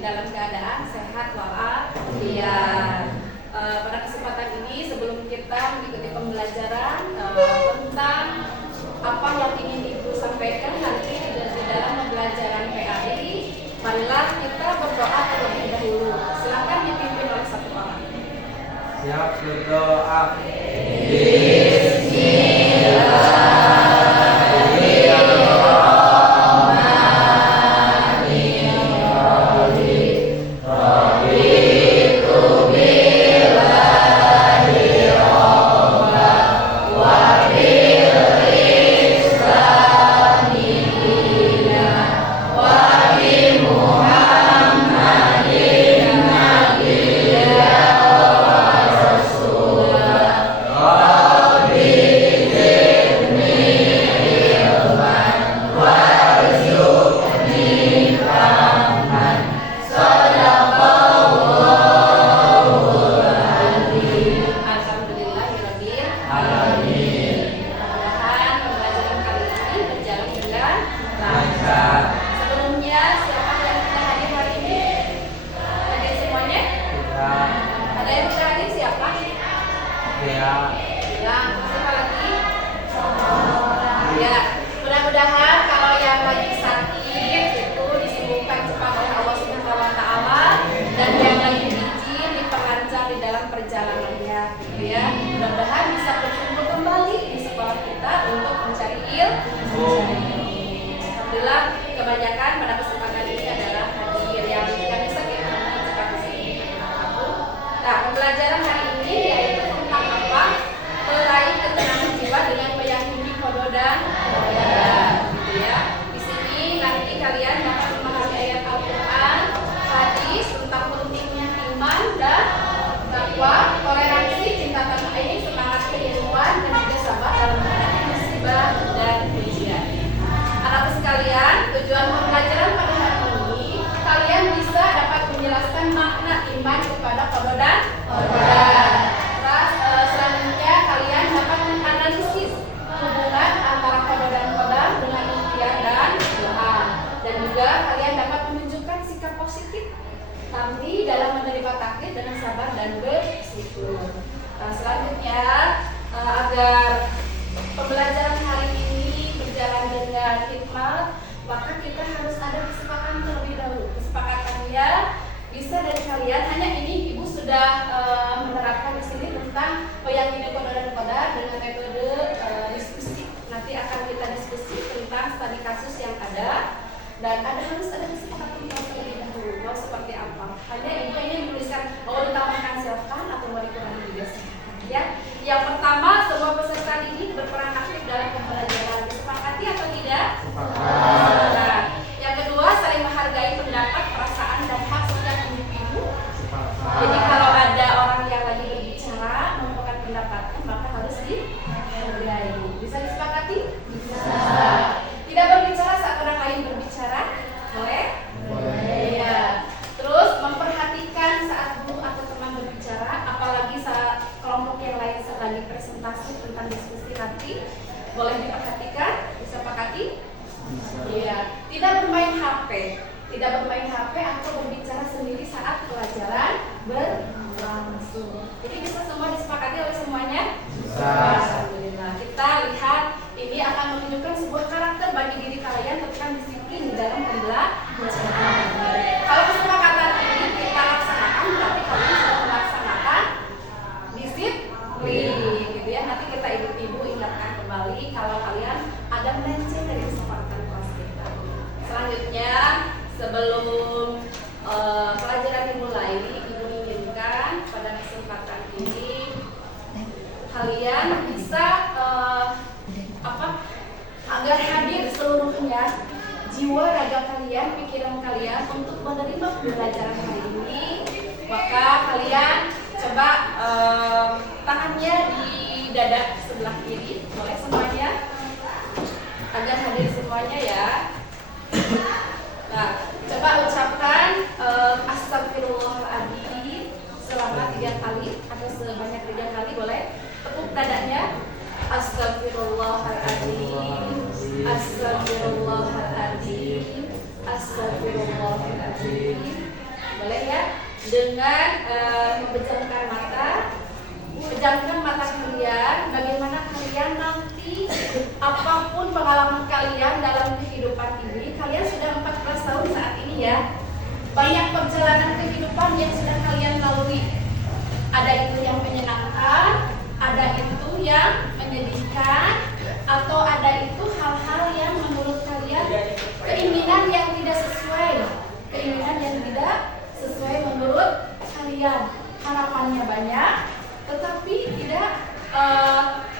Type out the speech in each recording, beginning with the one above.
dalam keadaan sehat walafiat. Pada kesempatan ini sebelum kita mengikuti pembelajaran tentang apa yang ingin Ibu sampaikan nanti di dalam pembelajaran PAI, marilah kita berdoa terlebih dahulu. Silakan dipimpin oleh satu orang. Siap berdoa. Astagfirullahaladzim. dengan memejamkan mata. Pejamkan mata kalian. Bagaimana kalian nanti, apapun pengalaman kalian dalam kehidupan ini, kalian sudah 14 tahun saat ini ya. Banyak perjalanan kehidupan yang sudah kalian lalui. Ada itu yang menyenangkan, ada itu yang menyedihkan, atau ada itu hal-hal yang menurut kalian keinginan yang tidak sesuai, menurut kalian. Harapannya banyak, tetapi tidak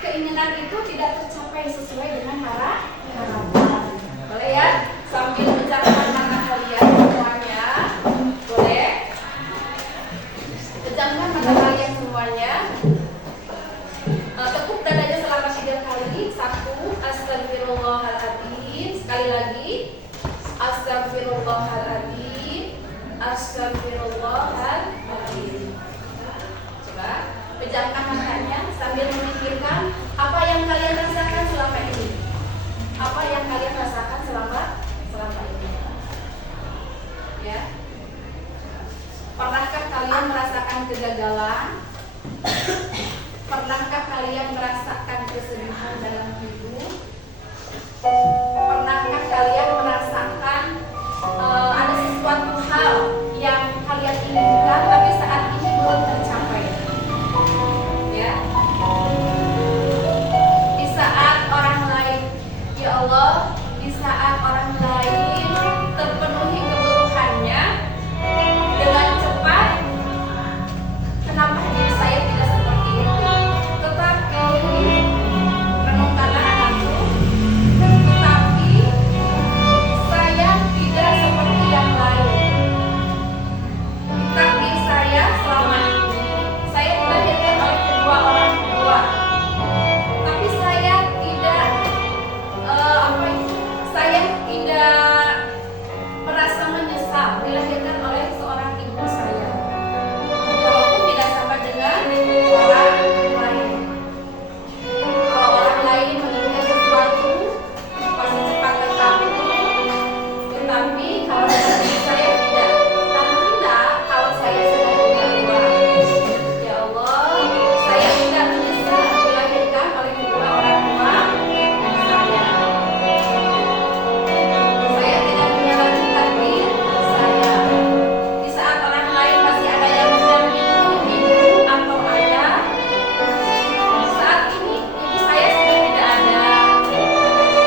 keinginan itu tidak tercapai sesuai dengan harapan. Boleh ya, sambil pejamkan mata kalian semuanya. Boleh? Pejamkan mata kalian semuanya. Tekuk dadanya selama 3 kali. 1, astagfirullahaladzim. Sekali lagi, astagfirullahaladzim, astagfirullahaladzim. Coba pejamkan matanya sambil memikirkan apa yang kalian rasakan selama ini. Apa yang kalian rasakan selama ini? Ya. Pernahkah kalian merasakan kegagalan? Pernahkah kalian merasakan kesedihan dalam hidup? Pernahkah kalian merasakan ada sesuatu hal yang kalian inginkan tapi saat ini belum tercapai? Ya. Di saat orang lain, ya Allah, di saat orang lain terpenuhi kebutuhannya dengan cepat, kenapa diri saya tidak seperti itu? Tetapi renungkanlah anakku, tetapi saya tidak seperti yang lain. Tapi saya selama ini saya dilahirkan oleh kedua orang tua. Tapi saya tidak saya tidak merasa menyesal dilahirkan oleh seorang ibu saya. Walaupun tidak sama dengan orang lain. Kalau orang lain menginginkan sesuatu pasti cepat tercapai. Tetapi kalau dengan diri saya tidak. Alhamdulillah kalau saya sudah punya uang. Ya Allah, saya tidak menyesal dilahirkan oleh kedua orang tua saya. Saya tidak menyalahkan takdir saya. Di saat orang lain masih ada yang mendampingi ibu atau ayah, saat ini ibu saya sudah tidak ada,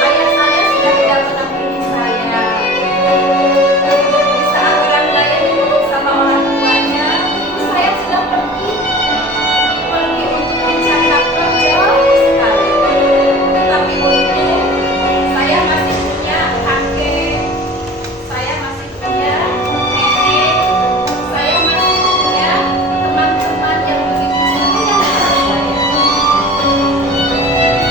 ayah saya sudah tidak mendampingi saya. Di saat orang lain dipeluk sama orang tuanya, ibu saya sudah pergi untuk mencatat jauh sekali. Tetapi untung saya masih punya kakek, saya masih punya nenek, saya masih punya teman-teman yang begitu setia dengan saya.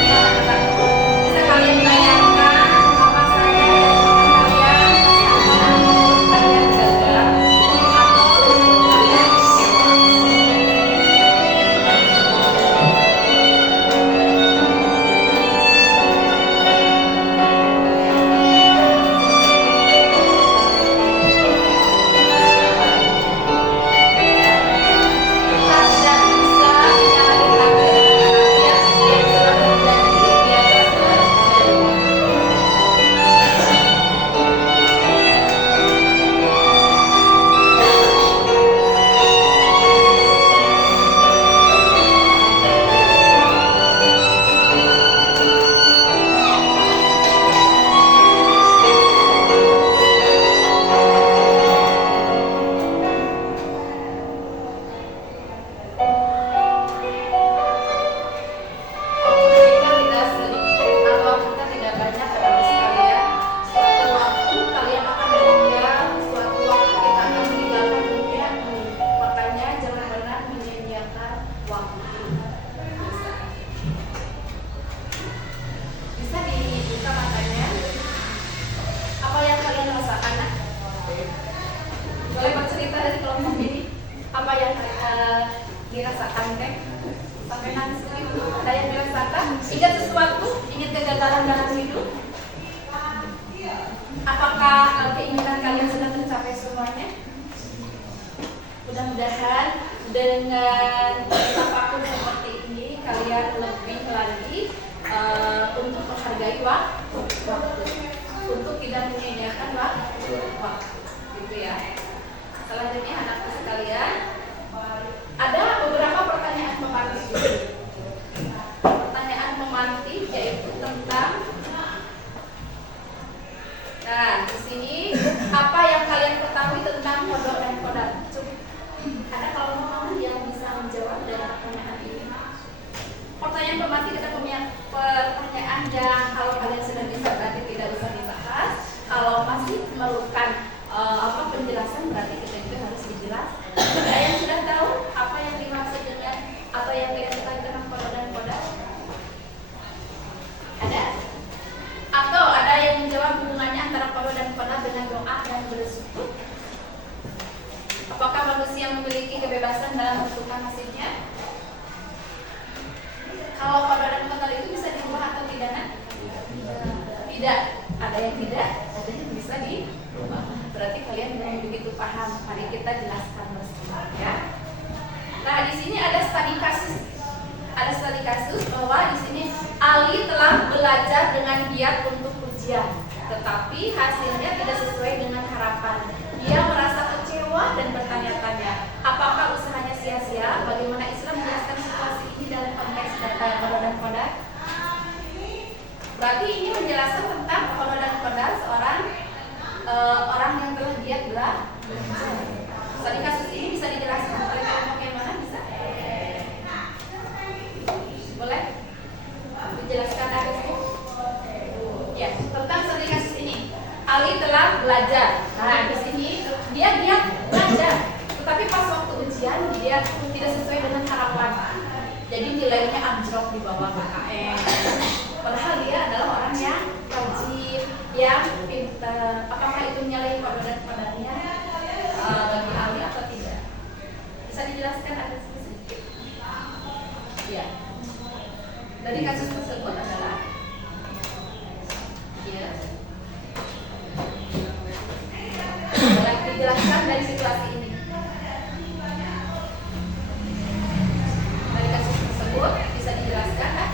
Ya, anakku, bisa kalian bayangkan apa saja yang kalian rasakan untuk kalian gagal atau untuk kalian kita tidak sedikit atau kita tidak banyak tetapi sekalian suatu waktu kalian akan meninggal, suatu waktu kita akan meninggalkan dunia ini. Makanya jangan pernah menyia-nyiakan waktu. Bisa dibuka matanya. Apa yang kalian rasakan? Boleh bercerita dari kelompok ini. Apa yang dirasakan teh? Sampai nangis itu ada yang dirasakan? Ingat sesuatu? Ingat kegagalan dalam hidup? Apakah keinginan kalian sudah tercapai semuanya? Udah dengan apapun seperti ini kalian lebih lagi untuk menghargai waktu, untuk tidak menyia-nyiakan waktu, gitu ya. Selanjutnya anakku sekalian, ada beberapa pertanyaan pemantik. Pertanyaan pemantik yaitu tentang, nah di sini apa yang kalian ketahui tentang kodok dan kodar? Ada kalau mau yang bisa menjawab dari pertanyaan ini. Pertanyaan pemantik kita punya pertanyaan yang kalau kalian sudah bisa berarti tidak usah dibahas. Kalau masih memerlukan penjelasan berarti kita juga harus dijelaskan. Ada yang sudah tahu apa yang dimaksud dengan atau yang tidak ketahui tentang kodok dan kodar? Ada? Atau ada yang menjawab hubungannya antara kodok dan kodar dengan doa dan bersyukur? Apakah manusia memiliki kebebasan dalam menentukan hasilnya? Kalau kodok dan kodar itu bisa diubah atau tidak? Tidak. Ada yang tidak, ada yang bisa diubah. Berarti kalian belum begitu paham. Mari kita jelaskan bersama ya. Nah, di sini ada studi kasus. Ada studi kasus bahwa di sini Ali telah belajar dengan giat untuk ujian, tetapi hasilnya tidak sesuai dengan harapan. Dia merasa kecewa dan bertanya-tanya, apakah usahanya sia-sia? Bagaimana Islam menjelaskan situasi ini dalam konteks kodok dan kodar? Berarti ini menjelaskan tentang kodok dan kodar seorang orang yang telah giat belajar. Studi kasus ini bisa dijelaskan oleh kelompok yang mana? Bisa? Boleh? Dijelaskan ada sih? Ya, tentang studi kasus ini. Ali telah belajar. Nah, di sini dia giat belajar, tetapi pas waktu ujian dia tidak sesuai dengan harapan. Jadi nilainya anjlok di bawah KKM. Padahal dia adalah orang yang rajin, yang pintar. Apakah itu menyalahi kodok dan kodarnya bagi Ali atau tidak? Bisa dijelaskan ada sedikit? Ya. Dari kasus tersebut adalah ya. Boleh dijelaskan dari situasi ini. Dari kasus tersebut bisa dijelaskan kan?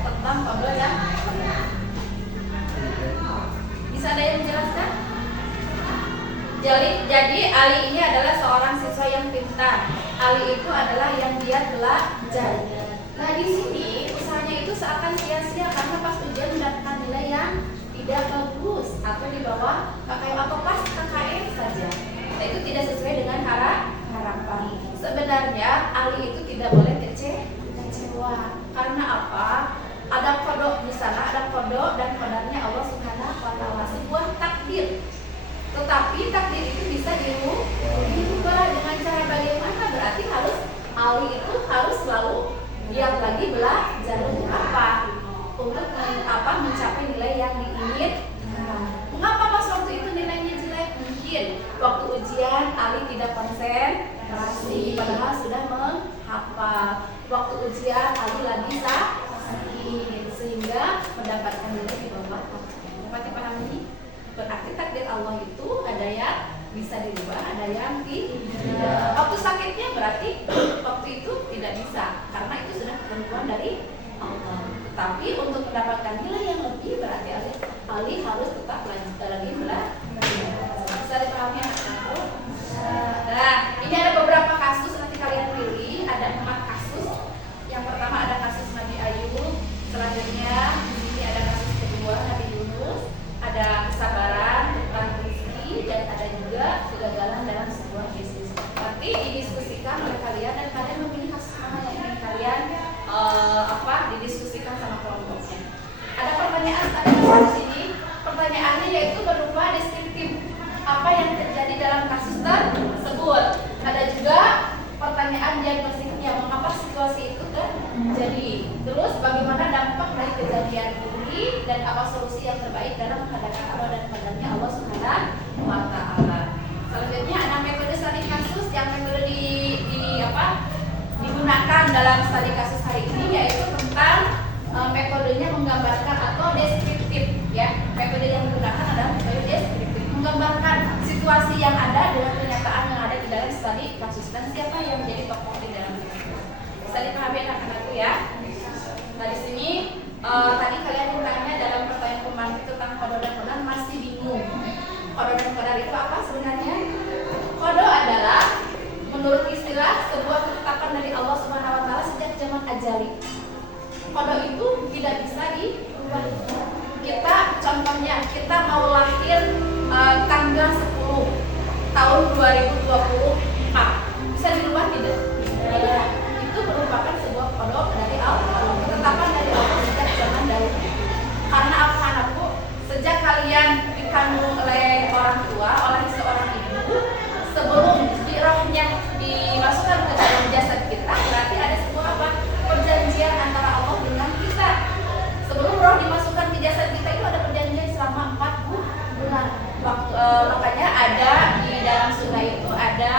Tentang kodok dan kodar. Bisa ada yang menjelaskan? Jadi Ali ini adalah seorang siswa yang pintar. Ali itu adalah yang giat belajar. Nah, di sini usahanya itu seakan sia-sia karena pas ujian mendapatkan nilai yang tidak bagus atau di bawah KKM atau pas KKM saja. Nah, itu tidak sesuai dengan harapan. Sebenarnya Ali itu tidak boleh kecewa. Karena apa? Ada kodok di sana, ada kodok dan kodarnya Allah Subhanahu wa Ta'ala, sebuah takdir. Tetapi takdir itu bisa dirubah dengan cara bagaimana? Berarti Ali itu harus selalu giat lagi belajar untuk apa? Untuk mencapai nilai yang diinginkan. Mengapa pas waktu itu nilainya jelek? Mungkin waktu ujian Ali tidak konsentrasi, padahal sudah menghafal. Waktu ujian Ali lagi sakit, sehingga mendapatkan nilai di bawah. Dapat dipahami ini? Berarti takdir Allah itu ada yang bisa dirubah, ada yang tidak. Waktu sakitnya berarti waktu itu tidak bisa, karena itu sudah ketentuan dari Allah. Tapi untuk mendapatkan nilai yang lebih berarti Ali harus tetap lagi belajar. Bisa dipahami anakku? Nah, ini ada beberapa kasus, nanti kalian pilih. Ada 4 kasus. Yang pertama ada kasus Nabi Ayub. Selanjutnya di sini ada kasus kedua Nabi Yunus. Ada kesabaran tentang rezeki dan ada juga kegagalan dalam sebuah bisnis. Nanti didiskusikan oleh kalian dan kalian memilih kasus mana yang ingin kalian didiskusikan sama kelompoknya. Ada pertanyaan tadi di sini. Pertanyaannya yaitu berupa deskriptif apa yang terjadi dalam kasus tersebut. Ada juga pertanyaan diagnostiknya, mengapa situasi itu terjadi. Terus bagaimana dampak dari kejadian ini dan apa solusi yang terbaik dalam menghadapi Allah dan padanya Allah Subhanahu wa Ta'ala. Selanjutnya ada metode studi kasus yang metode digunakan dalam studi kasus hari ini, yaitu tentang metodenya menggambarkan atau deskriptif ya. Metode yang digunakan adalah metode deskriptif, menggambarkan situasi yang ada dengan kenyataan yang ada di dalam tadi kasus dan siapa yang menjadi tokoh di dalam itu. Bisa dipahami anak-anakku ya. Nah di sini tadi kalian ditanya dalam pertanyaan kemarin itu tentang qada dan qadar masih bingung. Qada dan qadar itu apa sebenarnya? Qada adalah menurut istilah sebuah ketetapan dari Allah Subhanahu wa taala sejak zaman ajali. Qada itu tidak bisa diubah. Kita contohnya kita mau lahir tanggal 10 tahun 2024 bisa dirubah tidak? Tidak. Itu merupakan sebuah qada dari Allah, ketetapan dari Allah sejak zaman dahulu. Karena apa anakku? Sejak kalian dikandung oleh orang tua, oleh seorang ibu, sebelum rohnya dimasukkan ke dalam jasad kita, berarti ada sebuah apa? Perjanjian antara Allah dengan kita. Sebelum roh dimasukkan ke jasad kita itu ada perjanjian selama 4 bulan. Makanya ada di dalam sunnah itu ada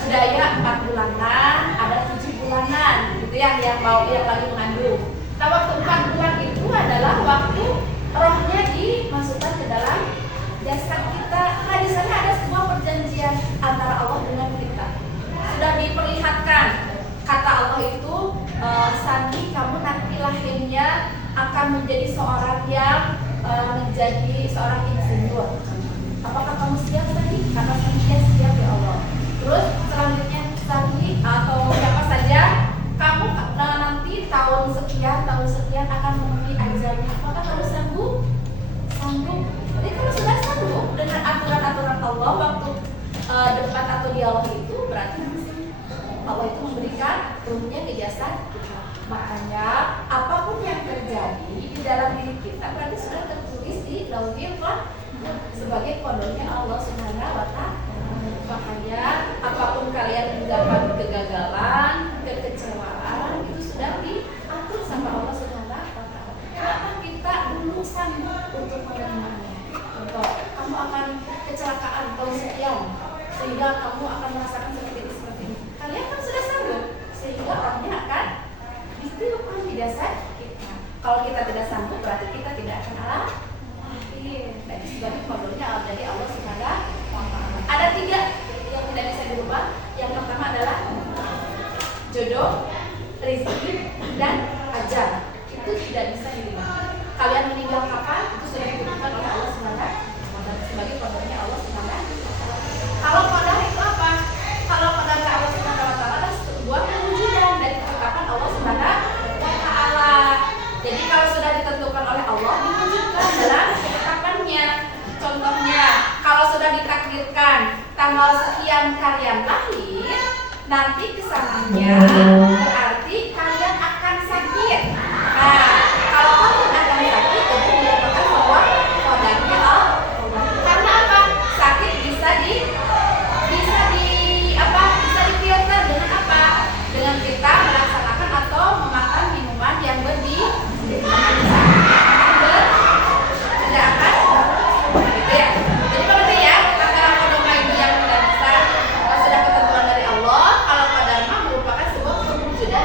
budaya 4 bulanan, ada 7 bulanan, gitu ya, yang lagi mengandung. Nah waktu 4 bulan itu adalah waktu rohnya dimasukkan ke dalam jasad kita. Nah di sana ada sebuah perjanjian antara Allah dengan kita. Sudah diperlihatkan kata Allah itu, Sandi kamu nanti lahirnya akan menjadi seorang yang menjadi seorang insinyur. Apakah kamu siap tadi? Kata Sandi ya siap ya Allah. Terus selanjutnya Sandi atau siapa saja kamu nanti tahun sekian akan memenuhi ajalnya. Apakah kamu sanggup? Sanggup. Jadi kalau sudah sanggup dengan aturan-aturan Allah waktu debat atau dialog itu berarti Allah itu memberikan ruhnya ke jasad kita. Makanya apapun yang terjadi di dalam diri kita berarti sudah tertulis di Lauhul Mahfuz sebagai kodenya Allah Subhanahu wa taala. Makanya apapun kalian mendapat kegagalan, kekecewaan itu sudah diatur sama Allah Subhanahu wa taala. Kenapa kita dulu sanggup untuk menerimanya? Contoh, kamu akan kecelakaan tahun sekian sehingga kamu akan merasakan seperti ini. Kalian kan sudah sanggup sehingga orangnya akan ditiupkan di jasad kita. Kalau kita tidak sanggup berarti kita tidak akan lahir. Jadi sebagai kodenya dari Allah Subhanahu wa taala. Ada 3 yang tidak bisa dirubah. Yang pertama adalah jodoh, rezeki, dan ajal. Itu tidak bisa dirubah. Kalian meninggal kapan? Itu sudah ditentukan oleh Allah Subhanahu wa taala sebagai kodenya Allah Subhanahu wa taala. Kalau qadar itu apa? Kalau qadar Allah Subhanahu wa taala adalah sebuah pewujudan dari ketetapan Allah Subhanahu wa taala. Jadi kalau sudah ditentukan oleh Allah diwujudkan dalam ketetapannya. Contohnya, kalau sudah ditakdirkan tanggal sekian kalian lahir, nanti kesananya berarti kalian akan sakit. Nah, kalau kalian akan sakit itu merupakan sebuah qadarnya Allah. Karena apa? Sakit bisa difilter dengan apa? Dengan kita melaksanakan atau memakan minuman yang tidak akan gitu ya. Jadi kalau ya kata kodama itu yang tidak bisa sudah ketentuan dari Allah. Kalau qadar merupakan sebuah kewujudan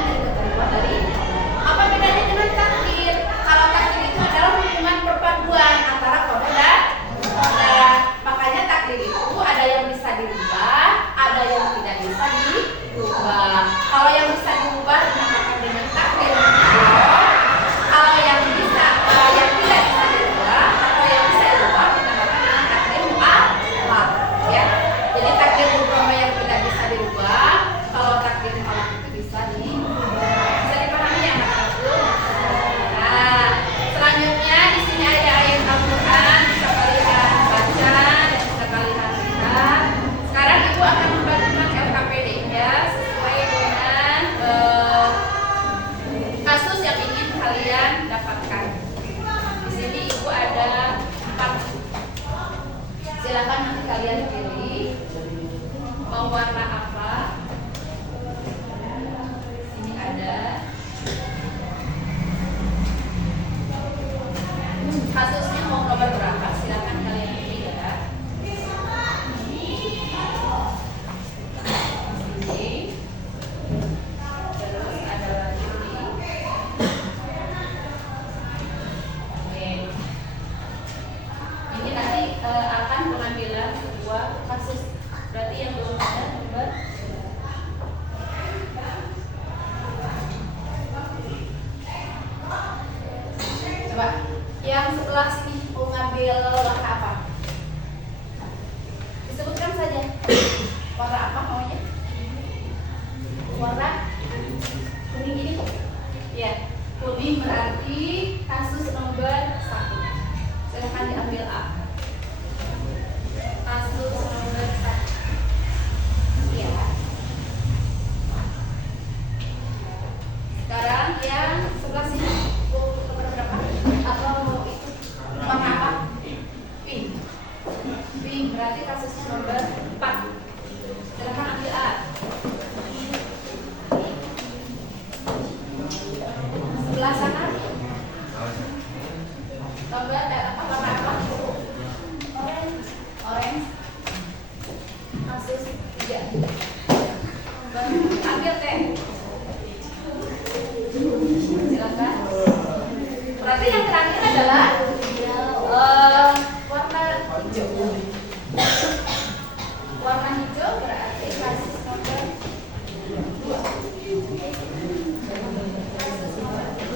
berarti kasus nomor 4. Silakan ambil A. Sebelah sana. Nomor apa? Orange. Kasus 3. Ambil teh. Silakan. Berarti yang terakhir adalah warna hijau. Warna hijau berarti kasus nomor 2. Kasus nomor 2.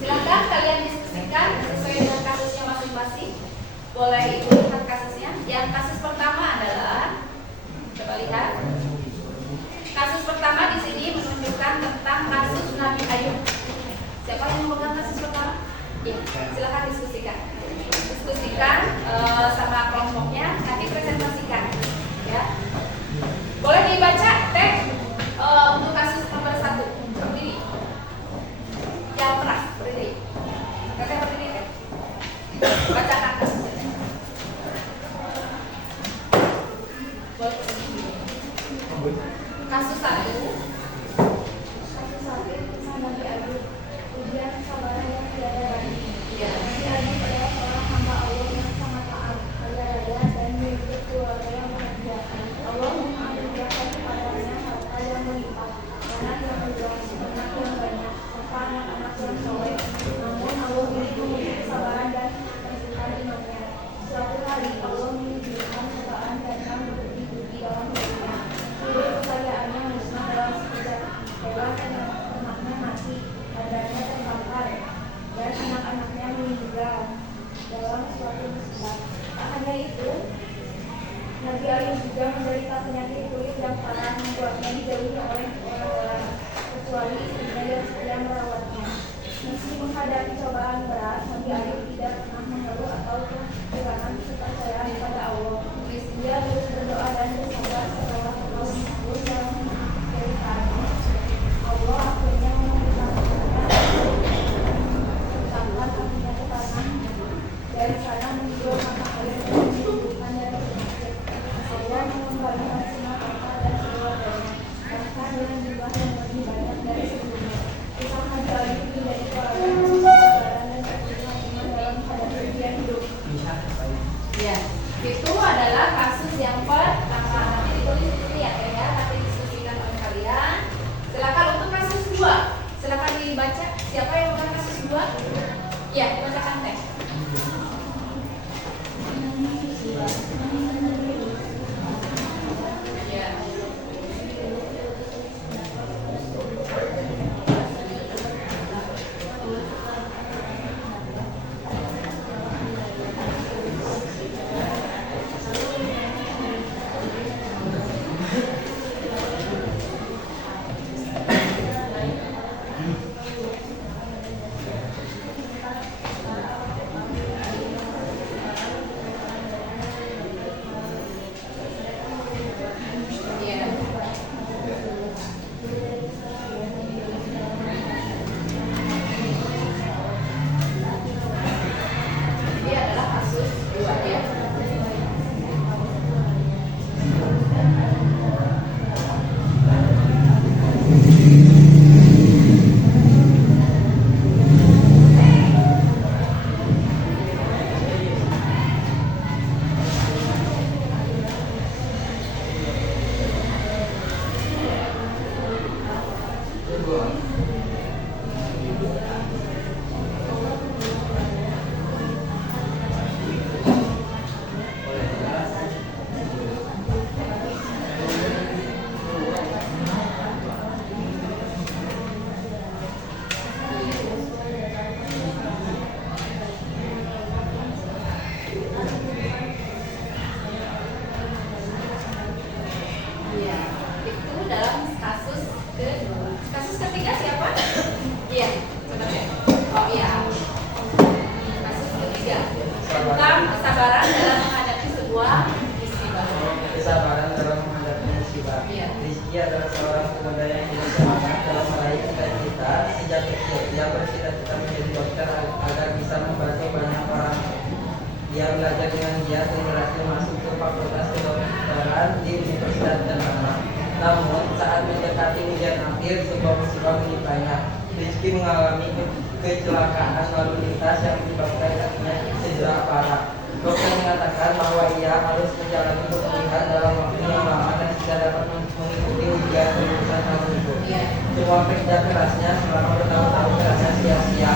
Silakan kalian diskusikan sesuai dengan kasusnya masing-masing. Boleh ibu lihat kasusnya. Yang kasus pertama adalah, coba lihat. Kasus pertama di sini menunjukkan tentang kasus Nabi Ayub. Siapa yang memegang kasus pertama? Ya, silakan diskusikan. Diskusikan sama kelompoknya, nanti presentasikan. Ya, boleh dibaca teh untuk kasus nomor 1. Berdiri. Yang keras, berdiri. Kakak berdiri teh. Bacakan kasusnya. Boleh. Kasus 1. Kasus 1 tentang Nabi Ayub. Ujian kesabaran yang tiada lagi. Nabi Ayub adalah seorang hamba Allah yang sangat taat, kaya raya dan memiliki keluarga yang bahagia. Allah menganugerahkan kepadanya harta yang melimpah, anak yang berjuang, anak yang banyak, serta anak-anak yang soleh. Namun Allah menguji kesabaran dan kesukaan imannya. Suatu hari Allah mengizinkan cobaan datang bertubi-tubi dalam hidupnya. Seluruh kekayaannya musnah dalam sekejap. Hewan anaknya mati, badannya terbakar, dan anak-anaknya meninggal dalam suatu musibah. Tak hanya itu, Nabi Ayub juga menderita penyakit kulit yang parah membuatnya dijauhi oleh orang-orang, kecuali istrinya yang setia merawatnya. Meski menghadapi cobaan berat, Nabi Ayub tidak pernah mengeluh atau kehilangan kepercayaan pada Allah. Dia terus berdoa dan bersabar setelah tahun terus dalam kehidupannya. Allah akhirnya memerintahkannya akhirnya ke tanah. Dari sana menjual mata air dan dihidupkan dari penyakit. Allah mengembalikan semua harta dan keluarganya, bahkan dengan jumlah yang lebih banyak dari sebelumnya. Kisah Nabi Ayub menjadi teladan kesabaran dan perjuangan iman dalam menghadapi ujian hidup. Ya, itu adalah kasus yang pertama. Nanti ditulis di sini ya, nanti diskusikan oleh kalian. Silakan untuk kasus 2. Silakan dibaca. Siapa yang bukan kasus 2? Ya, dibacakan teh. Ya. Ini adalah kasus 2 ya. Rizky adalah seorang pemuda yang hidup semangat dalam meraih cita-cita. Sejak kecil, ia bercita-cita menjadi dokter agar bisa membantu banyak orang. Ia belajar dengan giat dan berhasil masuk ke Fakultas Kedokteran di Universitas ternama. Namun, saat mendekati ujian akhir, sebuah musibah menimpanya. Rizky mengalami kecelakaan lalu lintas yang menyebabkan kakinya cedera parah. Dokter mengatakan bahwa ia harus menjalani pemulihan dalam waktu yang lama dan tidak dapat mengikuti ujian lulusan tahun itu. Semua kerja kerasnya selama bertahun-tahun terasa sia-sia.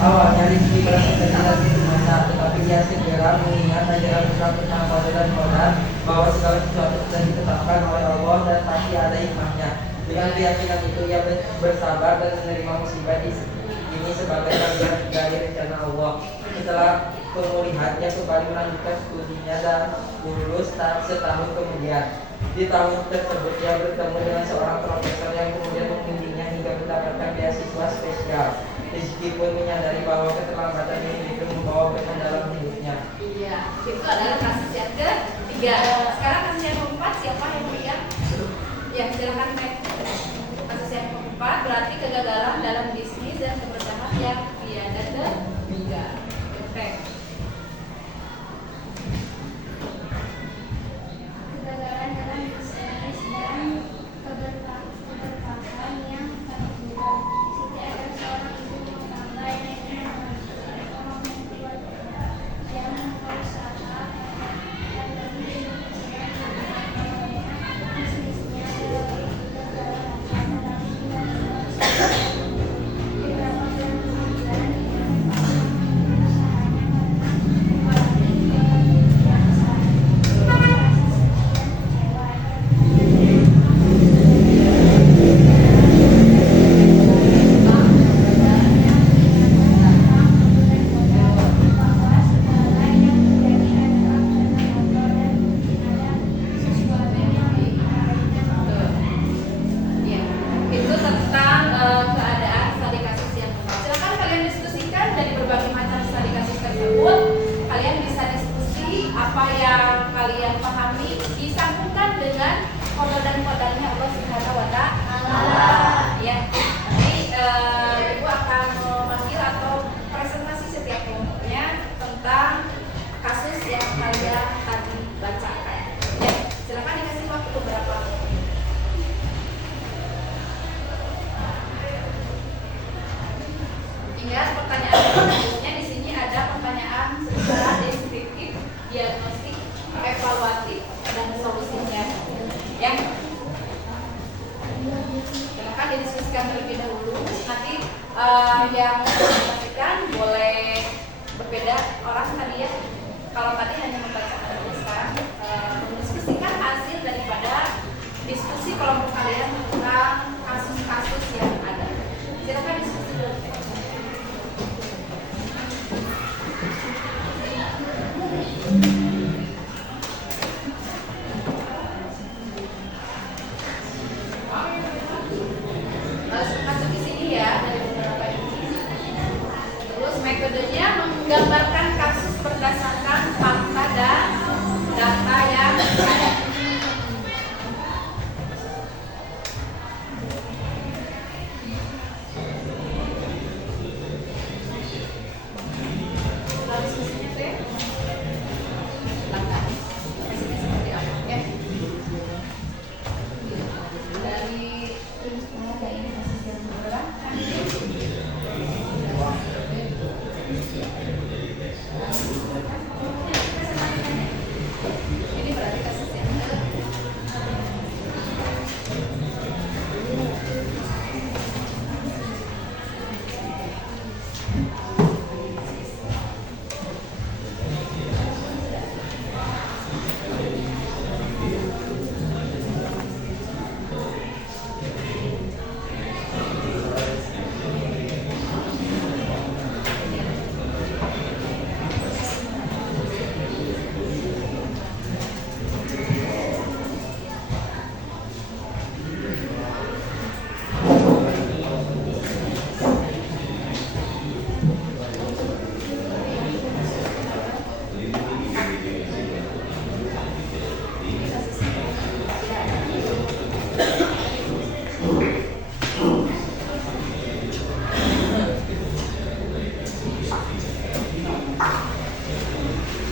Awalnya Rizky merasa terjerat di masa, tetapi ia segera mengingat ajaran Islam tentang qada dan qadar, bahwa segala sesuatu sudah ditetapkan oleh Allah dan pasti ada hikmahnya. Dengan keyakinan itu ia bersabar dan menerima musibah ini sebagai bagian dari rencana Allah. Setelah pemulihan, ia kembali melanjutkan studinya dan lulus setahun kemudian. Di tahun tersebut ia bertemu dengan seorang profesor yang kemudian membimbingnya hingga mendapatkan beasiswa spesial. Rizky pun menyadari bahwa keterlambatan ini itu membawa beban dalam hidupnya. Iya, itu adalah kasus yang ketiga. Sekarang kasus yang keempat, siapa yang pegang? Ya, silakan Matt. Kasus yang keempat berarti kegagalan dalam bisnis dan kebersamaan yang tiada ketiga. Oke. Kegagalan dalam bisnis dan keberpapasan yang terburuk. Siti adalah seorang ibu rumah tangga yang ingin melanjutkan ekonomi keluarga. Dia berusaha dan lebih bisnisnya dalam kegagalan dalam beberapa bulan kemudian Ya, itu tentang keadaan studi kasus yang keempat. Silakan kalian diskusikan dari berbagai macam studi kasus tersebut. Kalian bisa diskusi apa yang kalian pahami, disambungkan dengan qada dan qadarnya Allah Subhanahu wa Ta'ala. Ya, nanti Ibu akan memanggil atau presentasi setiap kelompoknya tentang kasus yang kalian tadi bacakan. Ya, silakan dikasih waktu beberapa. Ingat pertanyaan selanjutnya di sini ada pertanyaan secara deskriptif, diagnostik, evaluatif, dan solusinya. Ya, silakan didiskusikan terlebih dahulu. Nanti yang menyampaikan boleh berbeda orang tadi ya. Kalau tadi hanya membaca sekarang mendiskusikan hasil daripada diskusi kelompok kalian tentang kasus-kasus yang ada. Silakan diskusi dulu. Masuk di sini ya dari beberapa ini. Terus metodenya menggambarkan kasus berdasarkan fakta dan data yang ada. Lalu diskusinya teh.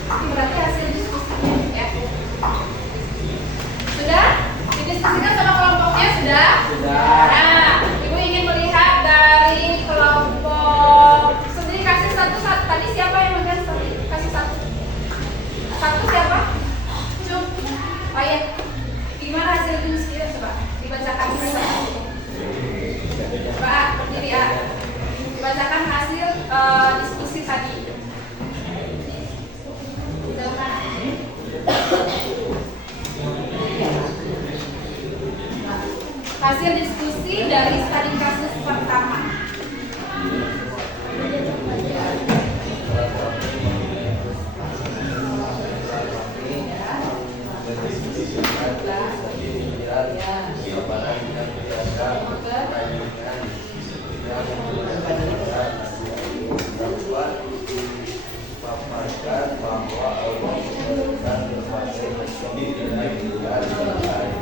Ini berarti hasil diskusinya ya. Sudah? Didiskusikan sama kelompoknya sudah? Sudah. Nah, Ibu ingin melihat dari kelompok sendiri kasih satu. Tadi siapa yang megang tadi? Kasih satu. Satu siapa? Cuk. Oh iya. Gimana hasil diskusinya coba? Dibacakan dulu. Coba berdiri ya. Dibacakan hasil diskusi tadi. Hasil diskusi dari studi kasus pertama. bahwa Allah memberikan berbagai macam pilihan dan memberikan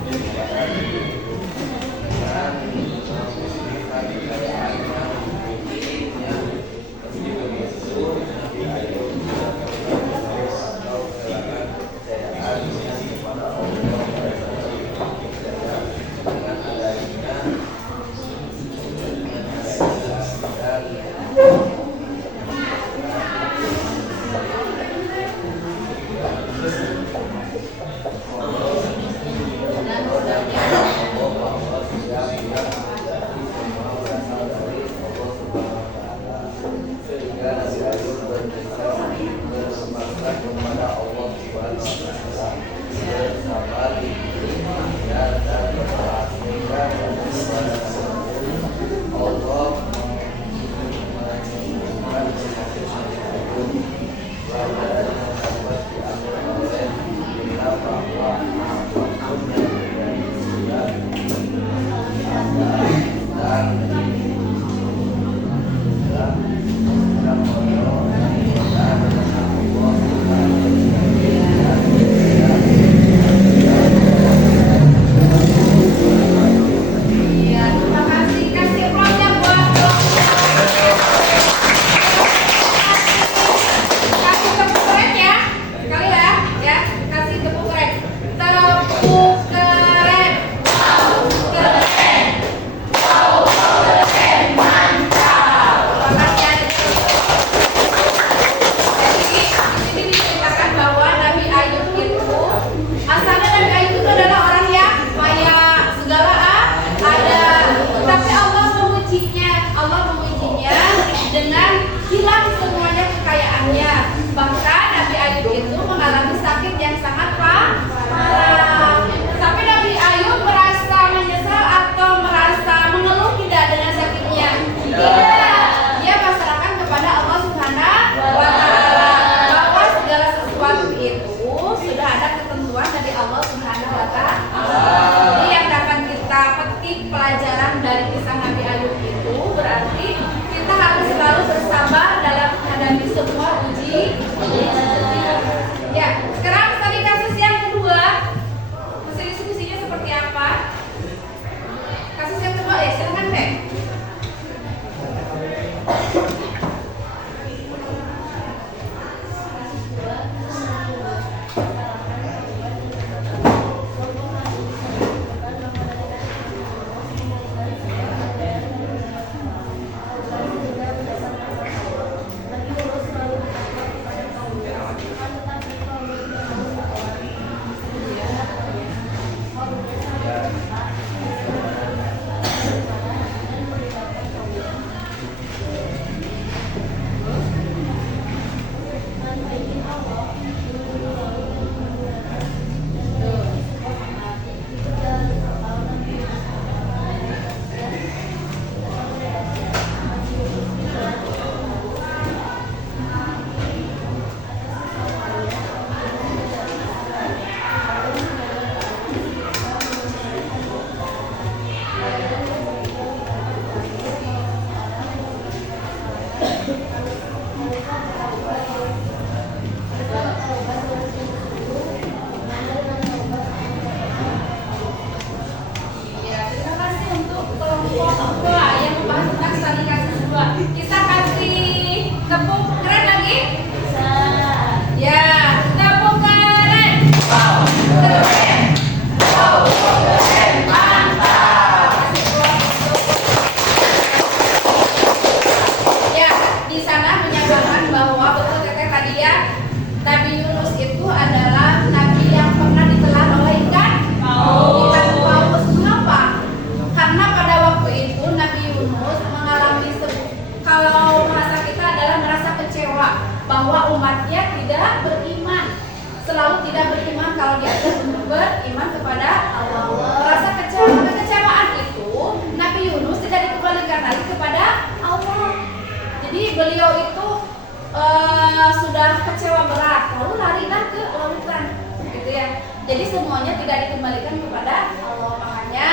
sudah kecewa berat, lalu larilah ke lautan, gitu ya. Jadi semuanya tidak dikembalikan kepada Allah. Makanya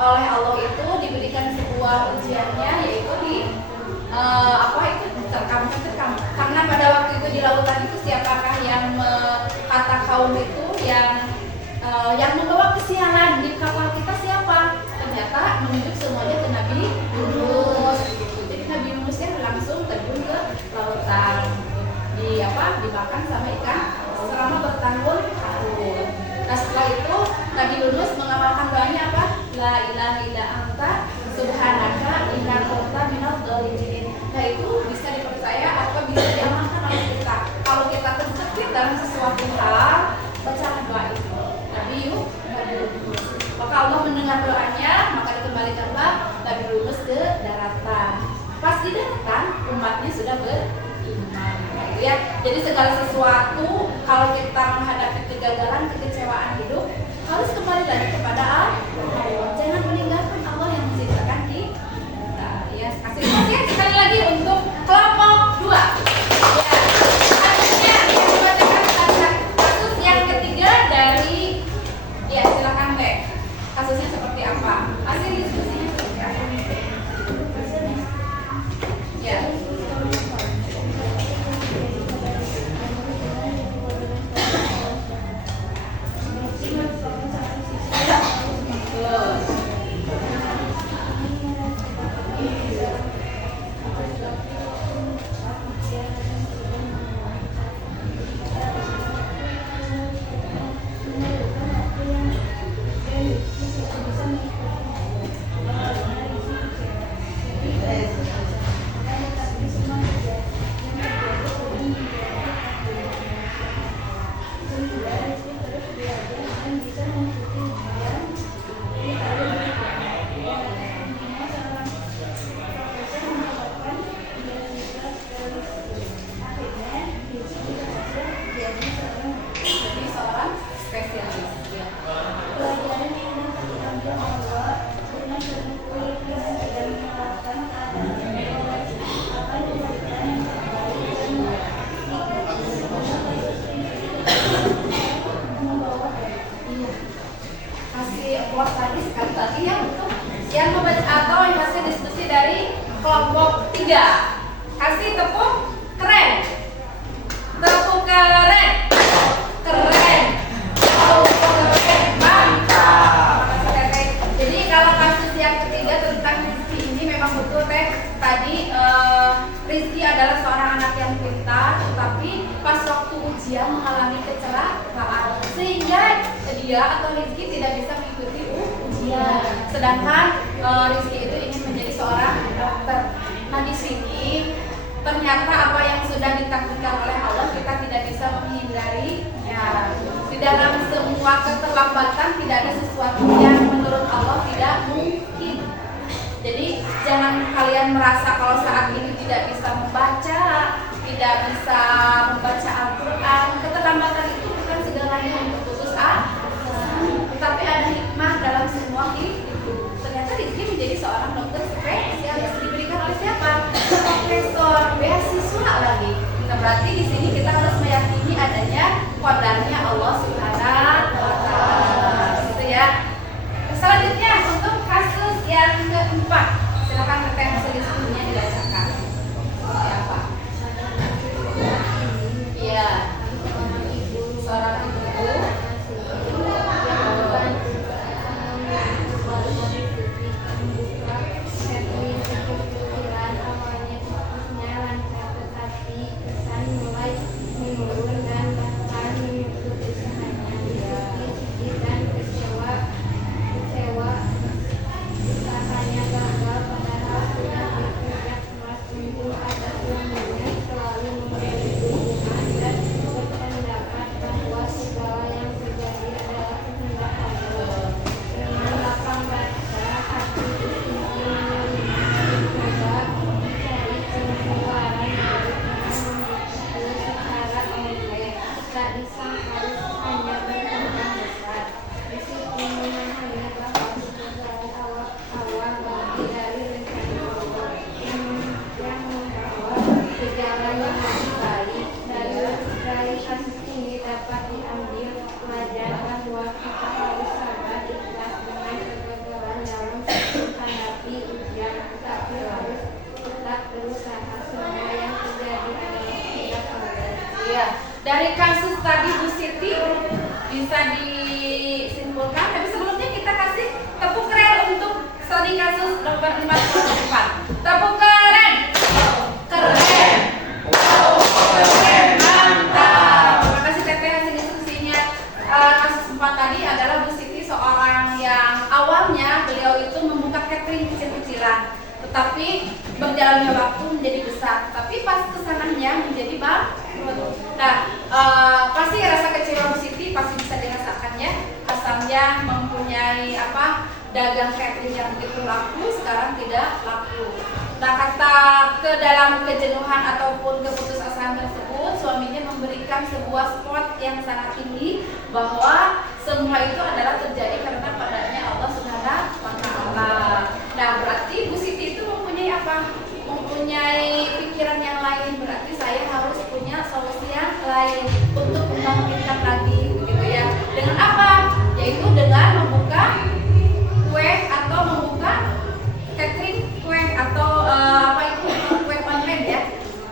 oleh Allah itu diberikan sebuah ujiannya, yaitu di terkam. Karena pada waktu itu di lautan itu siapakah yang kata kaum itu yang membawa kesialan di kapal kita siapa? Ternyata menunjuk semuanya ke Nabi Yunus. Jadi Nabi Yunus yang langsung terjun ke lautan, dimakan sama ikan selama bertahun-tahun. Nah setelah itu Nabi Yunus mengamalkan doanya apa? La ilaha illa anta subhanaka inna kunna minadz dzalimin. Nah itu bisa dipercaya atau bisa diamalkan oleh kita. Kalau kita terjepit dalam sesuatu hal, bacakan doa itu. Nabi Yunus. Maka Allah mendengar doanya, maka dikembalikanlah Nabi Yunus ke daratan. Pas di daratan, umatnya sudah beriman. Gitu ya. Jadi segala sesuatu kalau kita menghadapi kegagalan, kekecewaan hidup, harus kembali lagi kepada Allah. Jangan meninggalkan Allah yang menciptakan kita. Ya, kasih ya sekali lagi untuk kelompok 2. Ya. Akhirnya yang dibacakan kasus yang ketiga dari silakan Teh. Kasusnya seperti apa? Hasil diskusinya seperti apa? Ya. Jadi seorang spesialis. Ya. Pelajaran yang dapat diambil Allah dengan bersyukur dan menerapkan keadaan akan diberikan yang terbaik dan membawa Iya. Kasih applause tadi sekali lagi ya untuk yang membaca atau yang hasil diskusi dari kelompok 3. Kasih tepuk keren. Tepuk keren. Keren. Oh, keren. Mantap. Makasih Teteh. Jadi kalau kasus yang ketiga tentang Rizky ini memang betul Teh. Tadi Rizky adalah seorang anak yang pintar, tetapi pas waktu ujian mengalami kecelakaan sehingga dia atau Rizky tidak bisa mengikuti ujian. Sedangkan Rizky itu ingin menjadi seorang dokter. Nah di sini ternyata apa yang sudah ditakdirkan oleh Allah kita tidak bisa menghindarinya. Di dalam semua keterlambatan tidak ada sesuatu yang menurut Allah tidak mungkin. Jadi jangan kalian merasa kalau saat ini tidak bisa membaca, tidak bisa membaca Al-Quran. Keterlambatan itu bukan segalanya untuk putus asa, tapi ada hikmah dalam semua itu. Ternyata Rizky menjadi seorang dokter spesialis diberikan oleh siapa? Profesor, beasiswa lagi. Nah berarti di sini kita harus meyakini adanya qadarnya Allah Subhanahu wa Ta'ala. Gitu ya. Selanjutnya untuk kasus yang keempat, silakan Teteh hasil diskusinya dibacakan. Seperti apa? Iya. Seorang ibu kasus tadi Bu Siti bisa disimpulkan. Tapi sebelumnya kita kasih tepuk keren untuk studi kasus nomor 44. Tepuk keren. Keren. Keren. Mantap. Terima kasih Teteh hasil diskusinya. Kasus 4 tadi adalah Bu Siti seorang yang awalnya beliau itu membuka catering kecil-kecilan, tetapi berjalannya waktu menjadi besar, tapi pas kesananya menjadi bangkrut. Nah, pasti rasa kecewa Bu Siti pasti bisa dirasakannya. Asalnya mempunyai dagang catering yang begitu laku, sekarang tidak laku. Nah, kata ke dalam kejenuhan ataupun keputusasaan tersebut, suaminya memberikan sebuah spot yang sangat tinggi bahwa semua itu adalah terjadi karena padanya Allah Subhanahu wa Ta'ala. Nah, berarti Bu Siti itu mempunyai apa? Mempunyai pikiran yang lain. Berarti saya harus punya solusi yang lain untuk membangkitkan lagi, begitu ya. Dengan apa? Yaitu dengan membuka kue atau membuka catering kue atau kue online ya.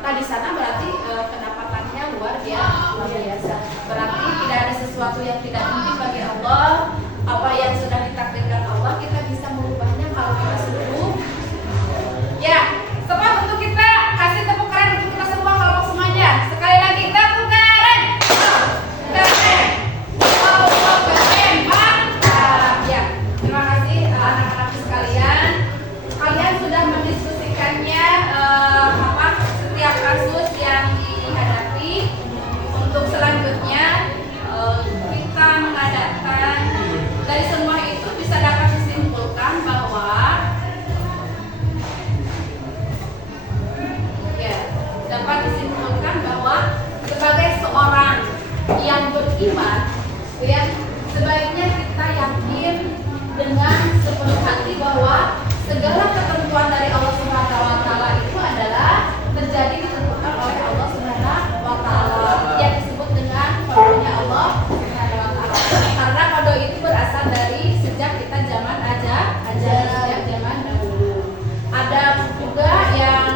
Nah, di sana berarti pendapatannya luar biasa. Berarti tidak ada sesuatu yang tidak mungkin bagi Allah. Apa yang sudah ditakdirkan Allah, kita bisa merubahnya kalau kita sungguh. Ya, semua untuk kita kasih tepuk keren untuk kita semua kelompok semuanya. Sekali lagi tepuk keren. Keren. Oh, keren. Mantap. Ya, terima kasih anak-anakku sekalian. Kalian sudah mendiskusikannya setiap kasus yang dihadapi. Untuk selanjutnya kita mengadakan dari semua itu bisa dapat disimpulkan bahwa sebagai seorang yang beriman ya, sebaiknya kita yakin dengan sepenuh hati bahwa segala ketentuan dari Allah Subhanahu wa Ta'ala itu adalah terjadi ditentukan oleh Allah Subhanahu wa Ta'ala yang disebut dengan qadanya Allah Subhanahu wa Ta'ala. Karena qada itu berasal dari sejak kita zaman sejak zaman dahulu. Ada juga yang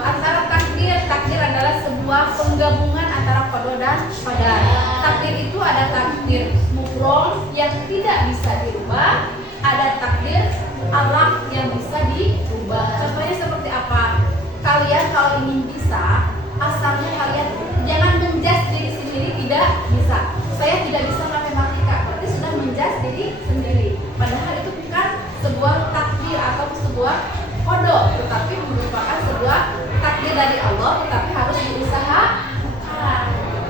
antara takdir adalah sebuah penggabungan antara qada dan qadar. Takdir itu ada takdir mubrom yang tidak bisa dirubah, ada takdir alam yang bisa dirubah. Contohnya seperti apa? Kalian kalau ingin bisa, asalnya kalian jangan menjudge diri sendiri tidak bisa. Saya tidak bisa matematika, berarti sudah menjudge diri sendiri. Padahal itu bukan sebuah takdir atau sebuah qada, tetapi merupakan sebuah takdir dari Allah, tetapi harus diusahakan.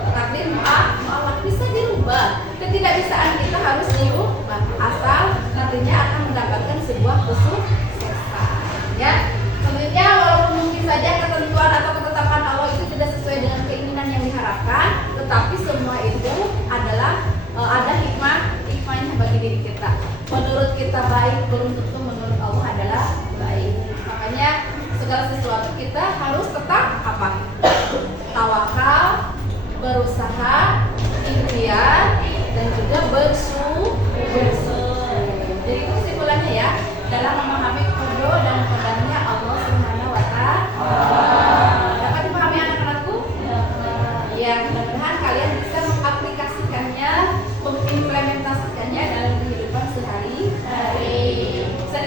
Takdir mu'alaq bisa dirubah. Ketidakbisaan kita harus dirubah asal nantinya akan mendapatkan sebuah kesuksesan. Ya, sebenarnya walaupun mungkin saja ketentuan atau ketetapan Allah itu tidak sesuai dengan keinginan yang diharapkan, tetapi semua itu adalah ada hikmahnya bagi diri kita. Menurut kita baik, belum tentu menurut Allah adalah baik. Makanya segala sesuatu kita harus tetap tawakal, berusaha, ikhtiar, dan juga bersyukur. Jadi itu kesimpulannya ya, dalam memahami qada dan qadarnya Allah Subhanahu wa Ta'ala. Dapat dipahami anak-anakku? Ya, mudah-mudahan kalian bisa mengaplikasikannya, mengimplementasikannya dalam kehidupan sehari-hari. Bisa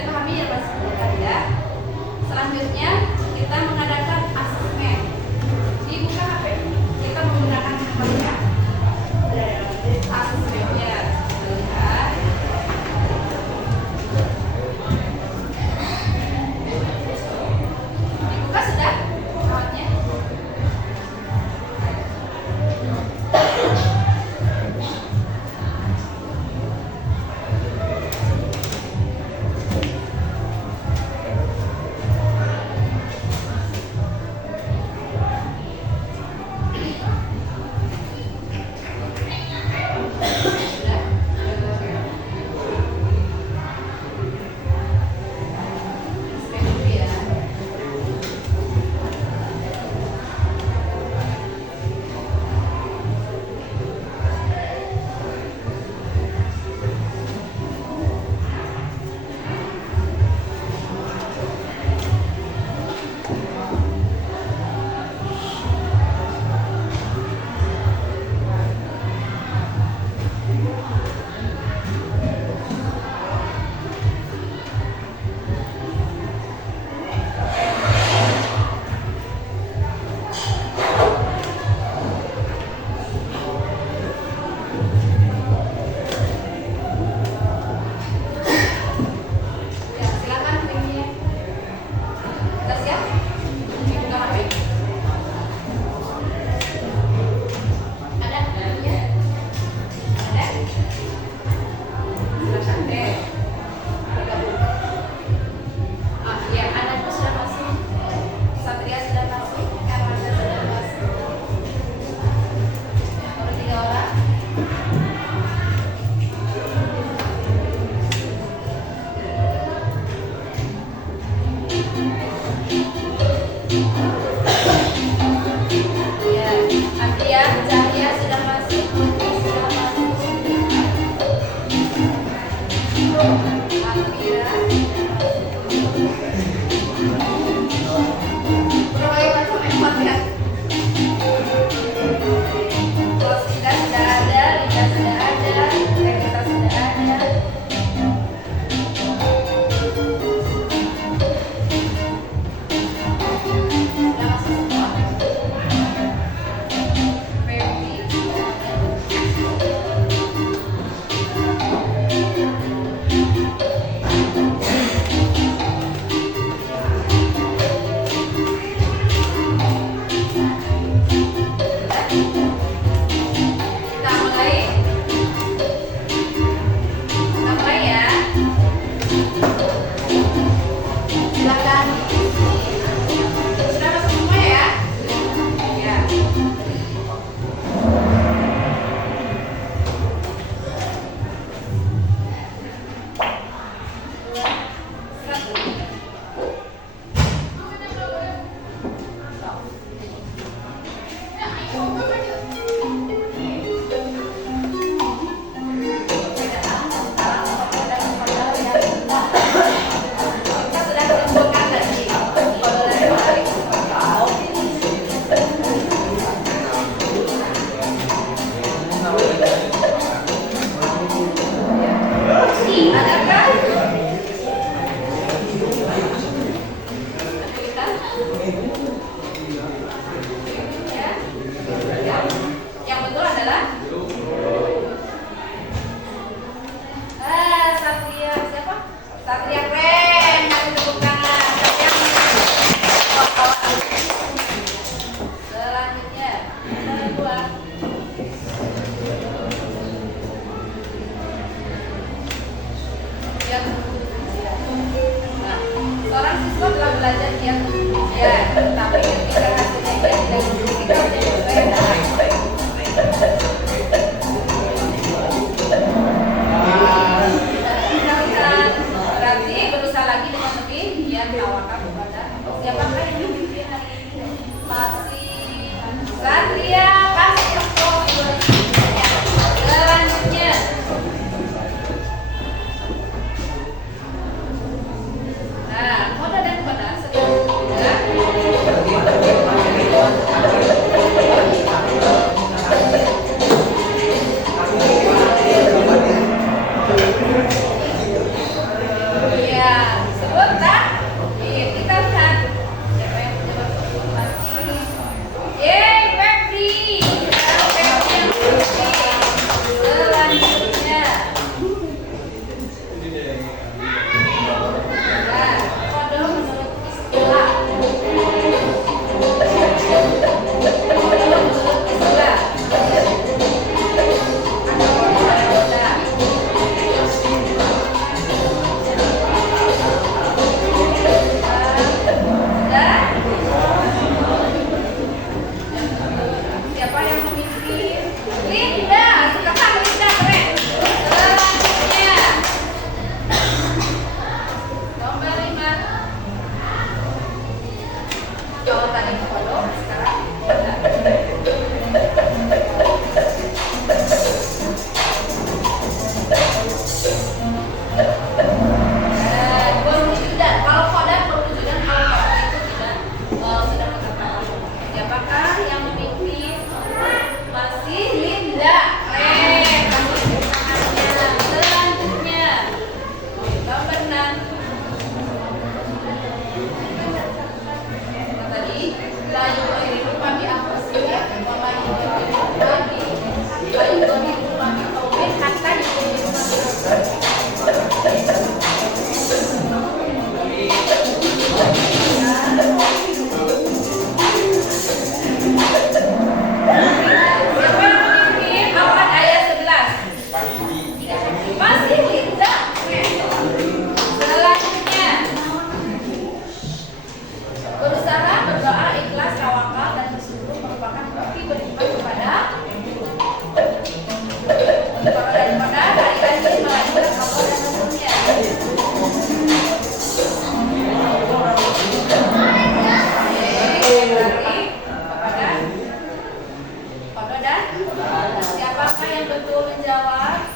Siapakah yang betul menjawab?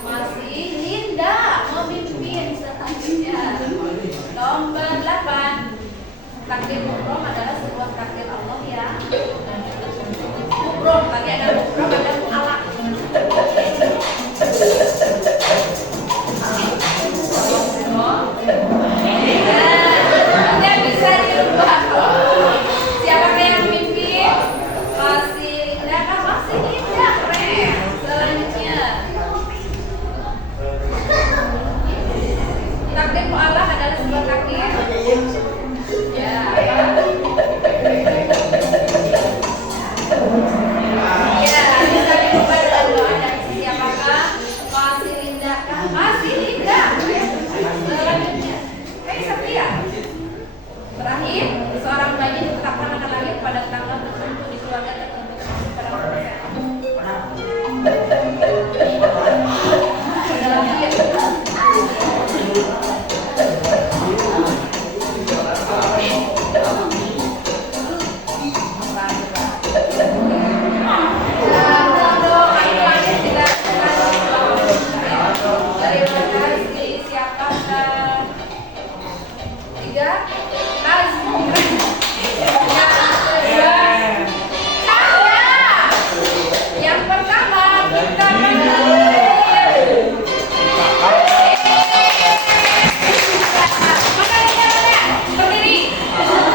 Masih Linda memimpin selanjutnya. Nomor 8. Takdir mukrom adalah sebuah takdir Allah ya. Mukrom, tadi ada mukrom, ada mu'alak. Tidak bisa dirubah. Siapakah yang memimpin? Masih Linda, masih Linda, keren. Selanjutnya, takdir mu'alak adalah sebuah takdir. Ya. Ya, bisa dirubah dengan doa dari siapakah? Masih Linda, masih Linda. Selanjutnya, Satria. Terakhir, seorang bayi ditetapkan akan lahir pada tanggal tertentu di keluarga tertentu termasuk pada yang pertama kita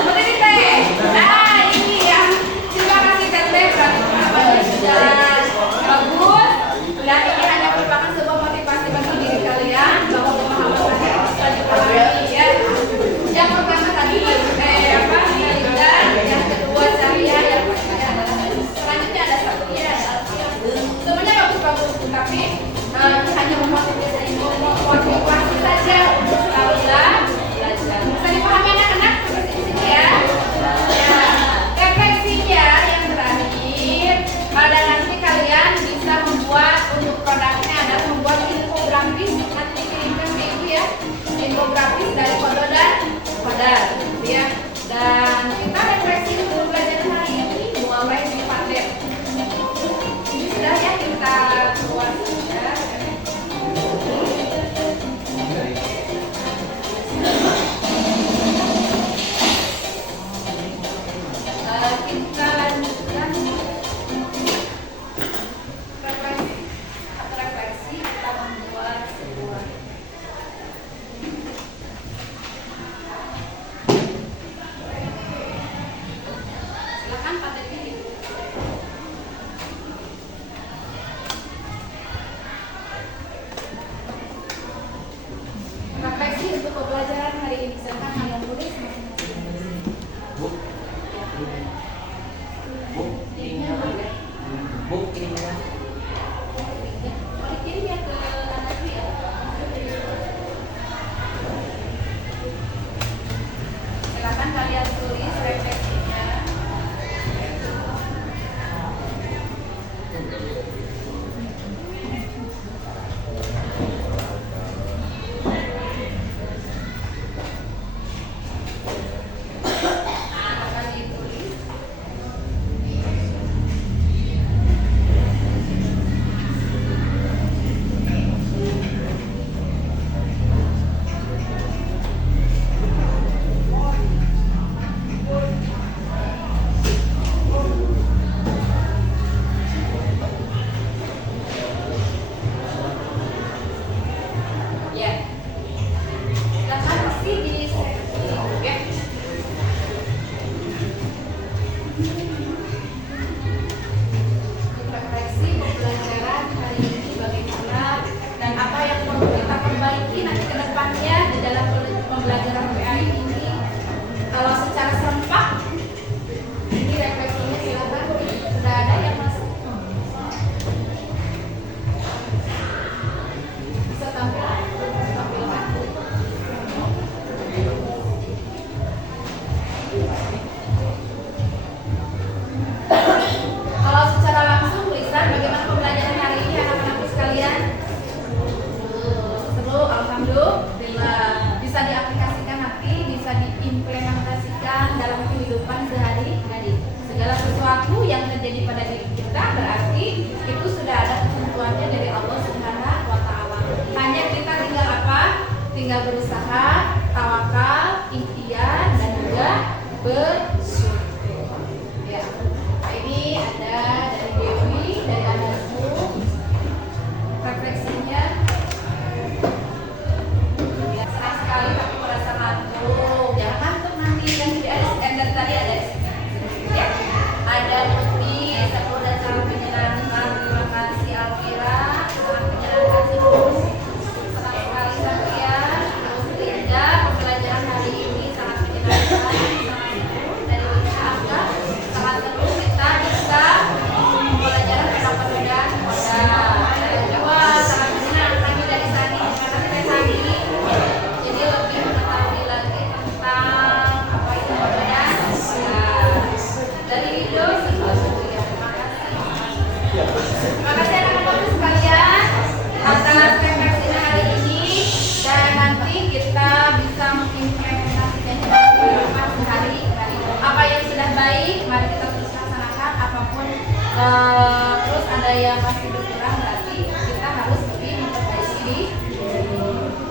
berdiri teh. Nah ini ya, terima kasih teteh, berarti pengalamannya sudah bagus dan ini hanya merupakan sebuah motivasi bagi diri kalian bahwa pemahaman kalian bisa dipahami ya. Yang pertama tadi Linda, yang kedua saya, yang ketiga adalah selanjutnya ada Satria, semuanya bagus-bagus, tapi ini hanya memotivasi saja untuk selalu belajar. Bisa dipahami anak-anak seperti di sini ya. Ya, refleksinya yang terakhir, pada nanti kalian bisa membuat untuk produknya adalah membuat infografis nanti dikirimkan ke ibu ya, infografis dari foto dan kodar ya. Dan kita refleksi untuk pelajaran hari ini mulai di paket. Ini sudah ya, kita buat saja. berusaha, tawakal, ikhtiar, dan juga bersyukur. Ya. Nah, ini ada dari Dewi, dari anakku. Refleksinya, ya, senang sekali tapi merasa ngantuk. Jangan ngantuk nanti, kan tidak ada standar tadi ada ya. Ada Putri, seru dan sangat menyenangkan. Terima kasih Alvira, sangat menyenangkan sih. Senang sekali Satria, terus Linda, pembelajaran hari ini sangat menyenangkan, sangat seru. Dari Lisa Angga, sangat seru kita bisa pembelajaran pendapat dan koda. Dari Jawa sangat menyenangkan dari Sani, karena kita Sani jadi lebih mengetahui lagi tentang apa itu koda dan koda. Dari Wido, terima kasih. Terima kasih anak-anak sekalian atas refleksinya hari ini, dan nanti kita bisa mengimplementasikannya hari apa yang sudah baik, mari kita terus laksanakan apapun. Terus ada yang masih berkurang, berarti kita harus lebih memperbaiki diri.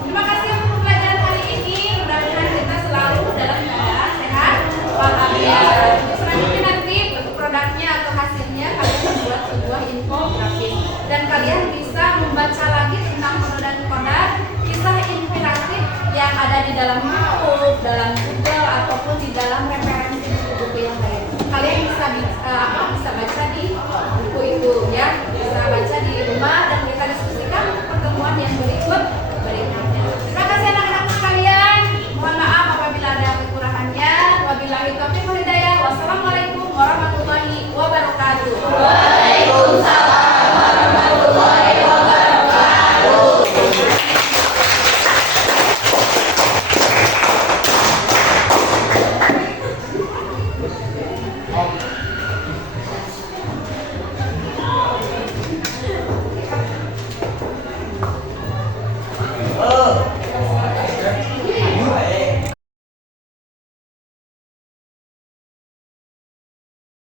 Terima kasih untuk pembelajaran hari ini. Mudah-mudahan kita selalu dalam keadaan sehat walafiat. Selanjutnya nanti bentuk produknya atau hasilnya kalian membuat sebuah infografis dan kalian bisa membaca lagi tentang koda dan koda, kisah inspiratif yang ada di dalam YouTube, dalam Google ataupun di dalam referensi